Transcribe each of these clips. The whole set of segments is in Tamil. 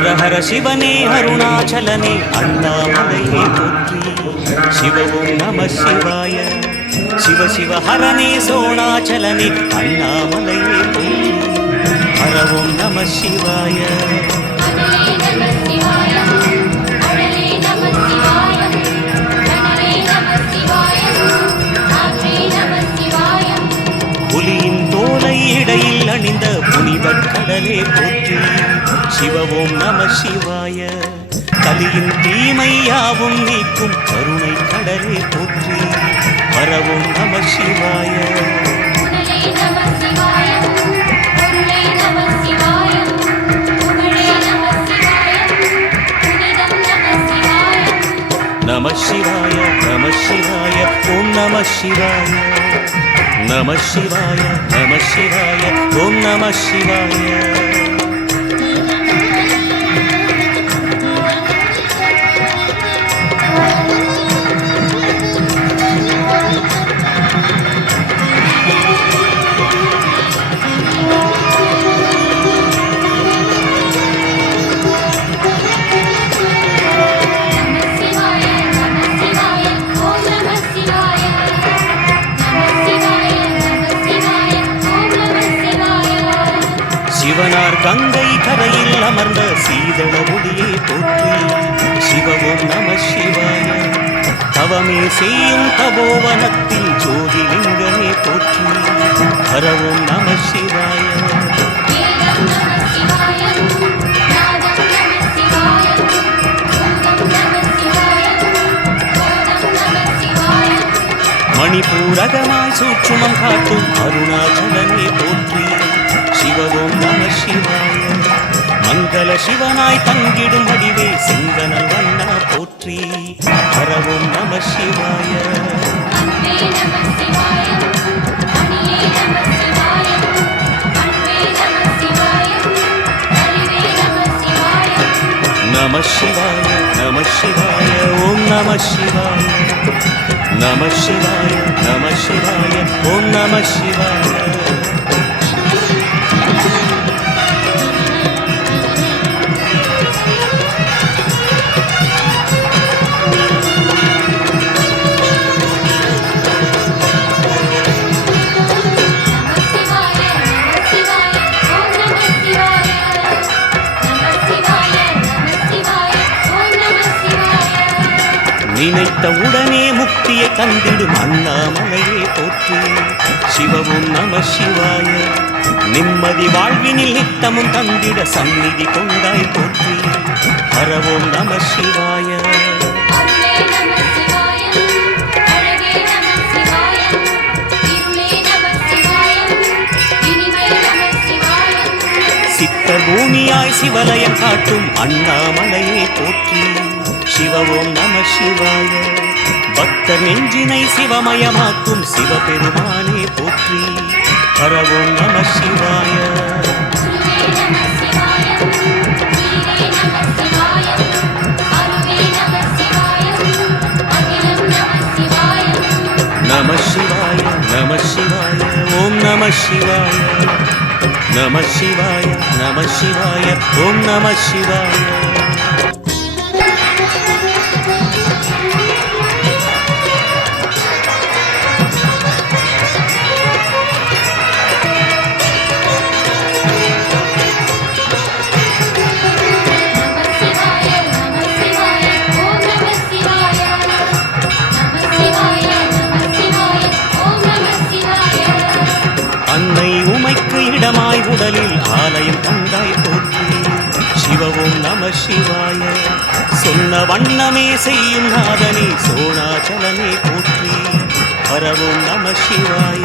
ஹர ஹர சிவனே அருணாச்சலனே அண்ணாமலையே போற்றி. சிவ ஓம் நம சிவாய. சிவ சிவ ஹரனே சோணாச்சலனே அண்ணாமலையே போற்றி. ஹர ஓம் நம சிவாய. புலியின் தோலை இடையில் அணிந்த புனிதக் கடலே போற்றி. சிவ ஓம் நம சிவாய. கலியின் தீமை யாவும் நீக்கும் கருணை கடலே போற்றி. ஹர ஓம் நம சிவாய. நம சிவாய நம சிவாய ஓம் நம சிவாய. நம சிவாய நம சிவாய ஓம் நம சிவாய. சிவனார் கங்கை கரையில் அமர்ந்த சீதள ஒளியே போற்றி. சிவ ஓம் நம சிவாய. தவமே செய்யும் தபோவனத்தில் ஜோதிலிங்கமே போற்றி. ஹர ஓம் நம சிவாய. மணிபூரகமாய் சூட்சுமம் காட்டும் அருணாச்சலனே போற்றி. சிவ ஓம் நம சிவாய. மங்கள சிவனாய் தங்கிடும் வடிவே செங்கனல் வண்ணா போற்றி. ஹர ஓம் நம சிவாய. நம சிவாய நம சிவாய ஓம் நம சிவாய. நம சிவாய நம சிவாய ஓம் நம சிவாய. நினைத்த உடனே முக்தியை தந்திடும் அண்ணாமலையே போற்றி. சிவ ஓம் நம சிவாய. நிம்மதி வாழ்வினில் நித்தமும் தந்திட சந்நிதி கொண்டாய் போற்றி. ஹர ஓம் நம சிவாய. சித்தர் பூமியாய் சிவலயம் காட்டும் அண்ணாமலையே போற்றி. சிவ ஓம் நம சிவாய. பக்தர் நெஞ்சினை சிவமயமாக்கும் சிவபெருமானே போற்றி. ஹர ஓம் நம சிவாய. நம சிவாய நம சிவாய ஓம் நம சிவாய. நம சிவாய நம சிவாய ஓம் நம சிவாய. இடமாய் உடலில் ஆலயம் கண்டாய் போற்றி. சிவ ஓம் நம சிவாய. சொன்ன வண்ணமே செய்யும் நாதனே சோணாச்சலனே போற்றி. ஹர ஓம் நம சிவாய.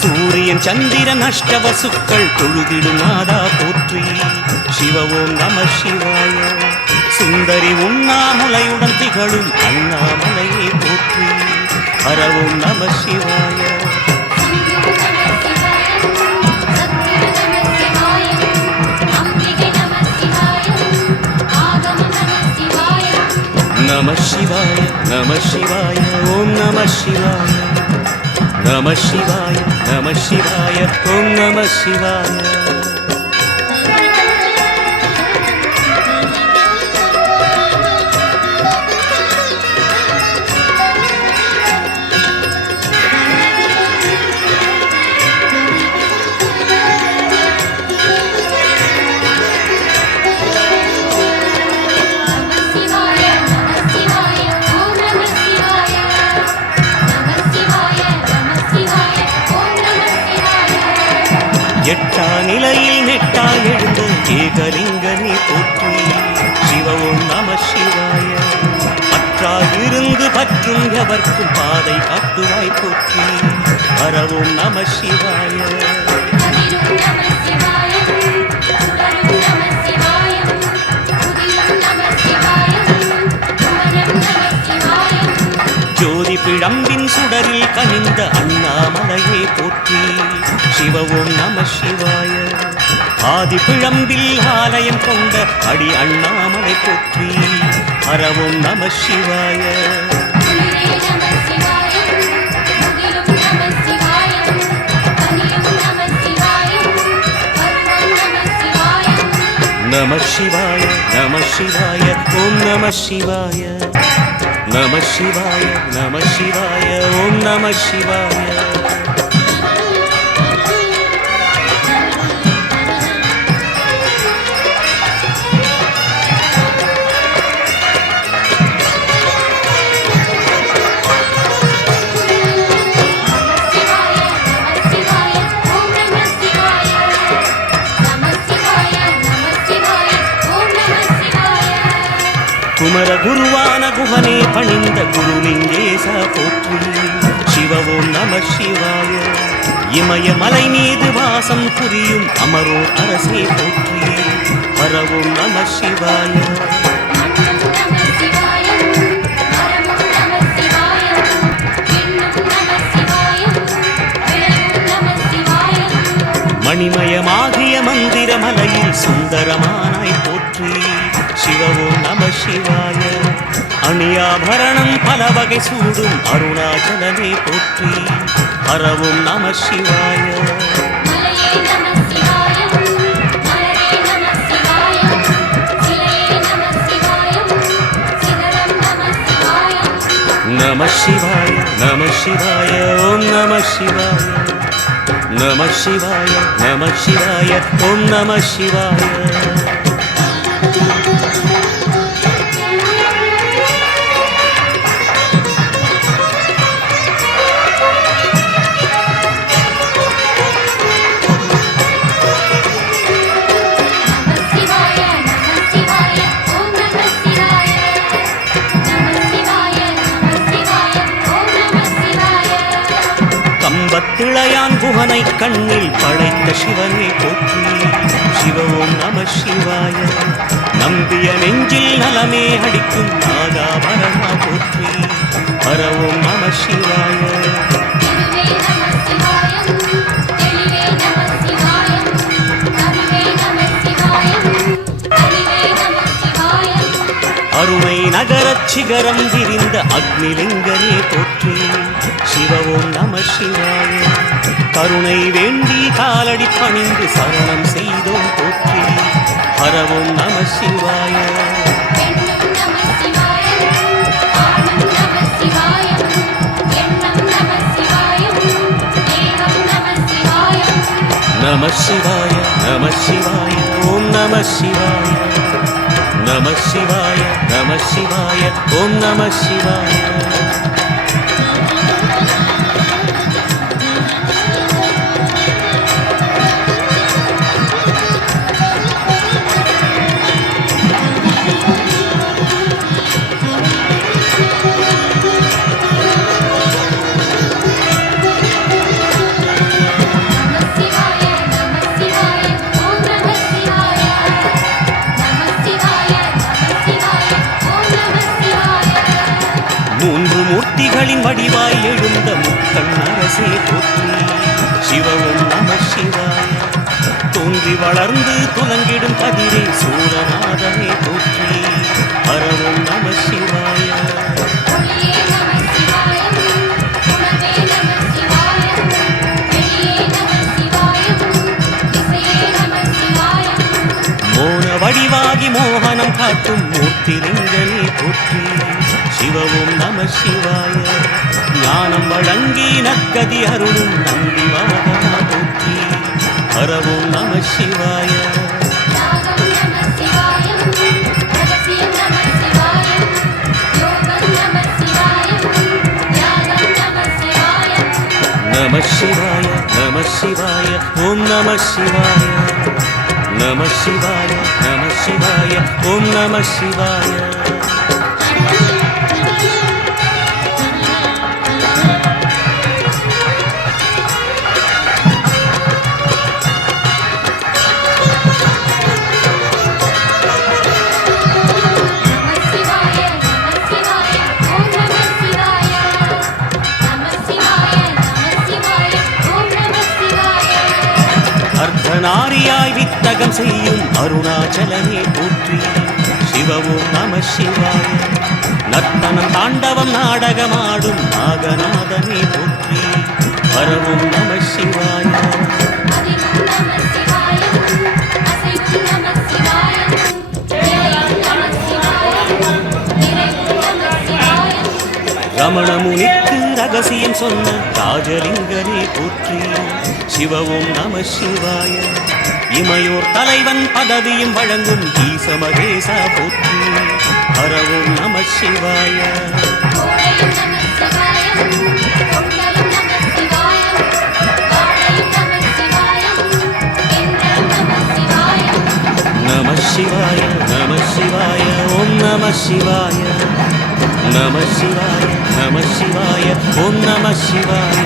சூரியன் சந்திரன் அஷ்டவசுக்கள் தொழுதிடும் நாதா போற்றி. சிவ ஓம் நம சிவாய. சுந்தரி உண்ணாமுலையுடன் திகழும் அண்ணாமலையே போற்றி. ஹர ஓம் நம சிவாய. நம சிவாய நம சிவாய ஓம் நம சிவாய நம சிவாய நம சிவாய ஓம் நம சிவாய எட்டா நிலையில் நெட்டா எழுந்த ஏகலிங்கனை போற்றி சிவ ஓம் நம சிவாய பற்றாயிருந்து பற்றும் எவர்க்கும் பாதை காட்டுவாய் போற்றி ஹர ஓம் நம சிவாய ஜோதி பிழம்பின் சுடரில் கனிந்த அண்ணாமலையே போற்றி சிவ ஓம் நம சிவாய ஆதி பிழம்பில் ஆலயம் கொண்ட அடி அண்ணாமலை போற்றி ஹர ஓம் நம சிவாய நம சிவாய நம சிவாய ஓம் நம சிவாய நம சிவாய நம சிவாய ஓம் நம சிவாய குமர குருவான குகனே பணிந்த குருலிங்கேச போற்றி சிவ ஓம் நம சிவாய இமயமலை மீது வாசம் புரியும் அமரோர் அரசே போற்றி ஹர ஓம் நம சிவாய மணிமயமாகிய மந்திர மலையில் சுந்தரமானாய் போற்றி சிவ ஓம் நம சிவாய அணியாபரணம் பல வகை சூடும் அருணாச்சலனே போற்றி ஹர ஓம் நம சிவாய நம சிவாய நம சிவாய ஓம் நம சிவாய நம சிவாய நம சிவாய ஓம் நம சிவாய கம்பத்திளையான் புவனை கண்ணில் படைத்த சிவனே போற்றி சிவ ஓம் நம சிவாய நம்பிய நெஞ்சில் நலமே அடிக்கும் நாகாபரணா போற்றி ஹர ஓம் நம சிவாய அருணை நகரச் சிகரம் விரிந்த அக்னிலிங்கனே போற்றி சிவ ஓம் நம சிவாய கருணை வேண்டி காலடி பணிந்து சரணம் செய்தோம் போற்றி ஹர ஓம் நம சிவாய நம சிவாய நம சிவாய ஓம் நம சிவாய நம சிவாய நம சிவாய ஓம் நம சிவாய மூர்த்திகளின் வடிவாய் எழுந்த முக்கண் அரசே போற்றி சிவ ஓம் நம சிவாய தோன்றி வளர்ந்து துலங்கிடும் கதிரே சூரநாதனே போற்றி ஹர ஓம் நம சிவாய. மோன வடிவாகி மோகனம் காட்டும் மூர்த்திலிங்கனே போற்றி. சிவ ஓம் நம சிவாய. ஞானம் வழங்கி நற்கதி அருளும் நந்தி வாகனா போற்றி. ஹர ஓம் நம சிவாய. நம சிவாய நம சிவாய ஓம் நம சிவாய. நம சிவாய நம சிவாய ஓம் நம சிவாய. அர்த்தநாரியாய் வித்தகம் செய்யும் அருணாச்சலனே போற்றி. சிவ ஓம் நம சிவாய. நர்த்தனம் தாண்டவம் நாடகமாடும் நாகநாதனே போற்றி. ஹர ஓம் நம சிவாய. ரமணமுனிக்கு ரகசியம் சொன்ன ராஜலிங்கனே போற்றி. சிவ ஓம் நம சிவாய. இமையோர் தலைவன் பதவியும் வழங்கும் ஈச மகேசா போற்றி. ஹர ஓம் நம சிவாய. நம சிவாய நம சிவாய ஓம் நம சிவாய. நம சிவாய நம சிவாய ஓம் நம சிவாய.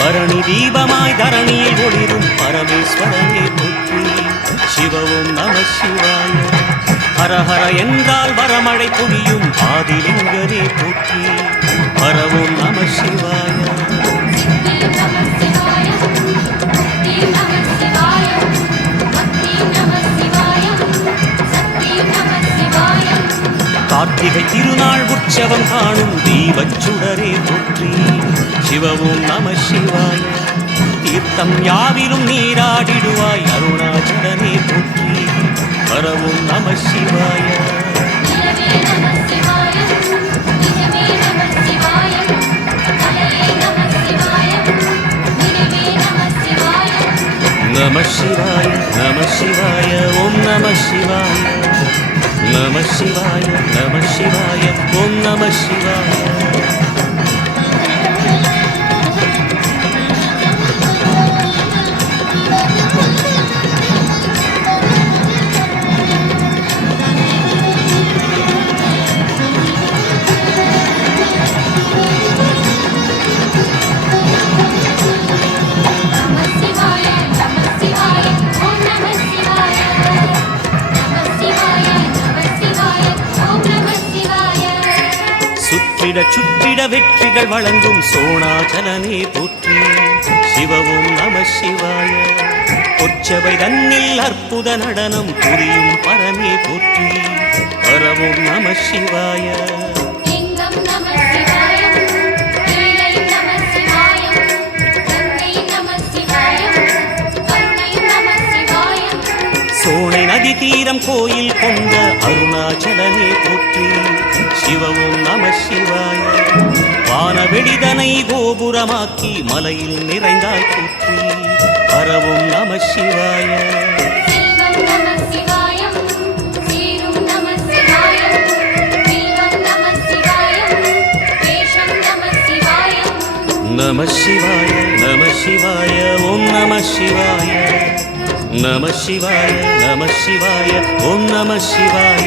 பரணி தீபமாய் தரணியில் ஒளிரும் பரமேஸ்வரனே போற்றி. சிவ ஓம் நம சிவாய. ஹர ஹர என்றால் வரமழை பொழியும் ஆதிலிங்கனே போற்றி. ஹர ஓம் நம சிவாய. கார்த்திகை திருநாள் உற்சவம் காணும் தீபச்சுடரே போற்றி. சிவ ஓம் நம சிவாய. தீர்த்தம் யாவிலும் நீராடிடுவாய் அருணாச்சலனே போற்றி. ஹர ஓம் நம சிவாய. நம சிவாய நம சிவாய ஓம் நம சிவாய. நம சிவாய நம சிவாய ஓம் நம சிவாய. சுற்றிட சுற்றிட வெற்றிகள் வழங்கும் சோணாச்சலனே போற்றி. சிவ ஓம் நம சிவாய. பொற்சபை தன்னில் அற்புத நடனம் புரியும் பரமே போற்றி. ஹர ஓம் நம சிவாய. சோனை நதி தீரம் கோயில் கொண்ட அருணாச்சலனே போற்றி. சிவ ஓம் நம சிவாய. வானவெடிதனை கோபுரமாக்கி மலையில் நிறைந்தாய் போற்றி. ஹர ஓம் நம சிவாய. நம சிவாய நம சிவாய ஓம் நம சிவாய. நம சிவாய நம சிவாய ஓம் நம சிவாய.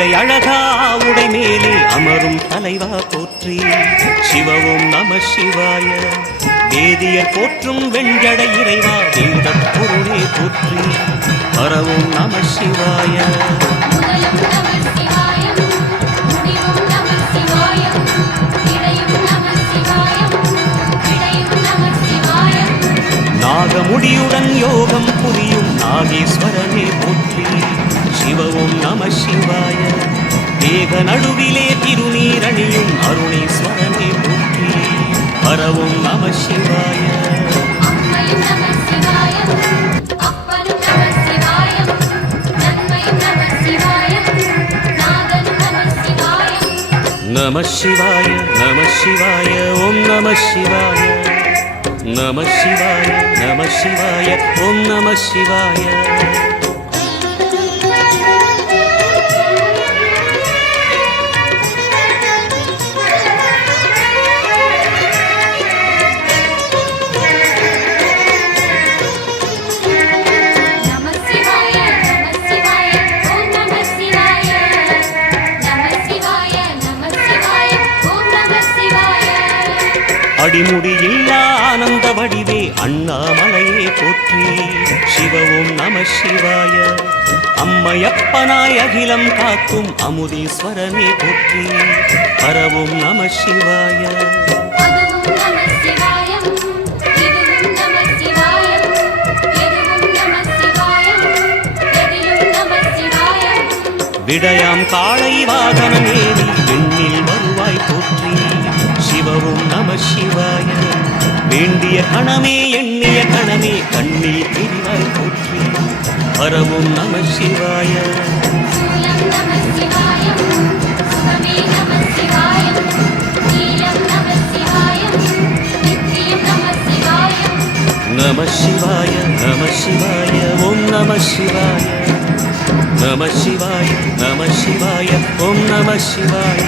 திரை அழகா உடை மேலே அமரும் தலைவா போற்றி சிவவும் நம சிவாய வேதியர் போற்றும் வெண்ஜடை இறைவா வேத பொருளே போற்றி பரவும் நம சிவாய நாகமுடியுடன் யோகம் புரியும் நாகேஸ்வரனே போற்றி சிவவும் நம சிவாய தேக நடுவிலே திருநீரணியும் அருணேஸ்வரனே போற்றி பரவும் நம சிவாய நம சிவாய நம சிவாய ஓம் நம சிவாய நம சிவாய நம சிவாய ஓம் நம சிவாய அடிமுடியில்லா ஆனந்த வடிவே அண்ணாமலையே போற்றி சிவவும் நம சிவாய அம்மையப்பனாய் அகிலம் காக்கும் அமுதீஸ்வரனே போற்றி பரவும் நம சிவாய விடயாம் காளை வாகனமேறி விண்ணில் வருவாய் போற்றி சிவவும் நம சிவாய வேண்டிய கணமே எண்ணிய கணமே கண்ணில் பிரிவாய் போற்றி பரவும் நம சிவாய நம சிவாய நம சிவாய ஓம் நம சிவாய நம சிவாய நம சிவாய ஓம் நம சிவாய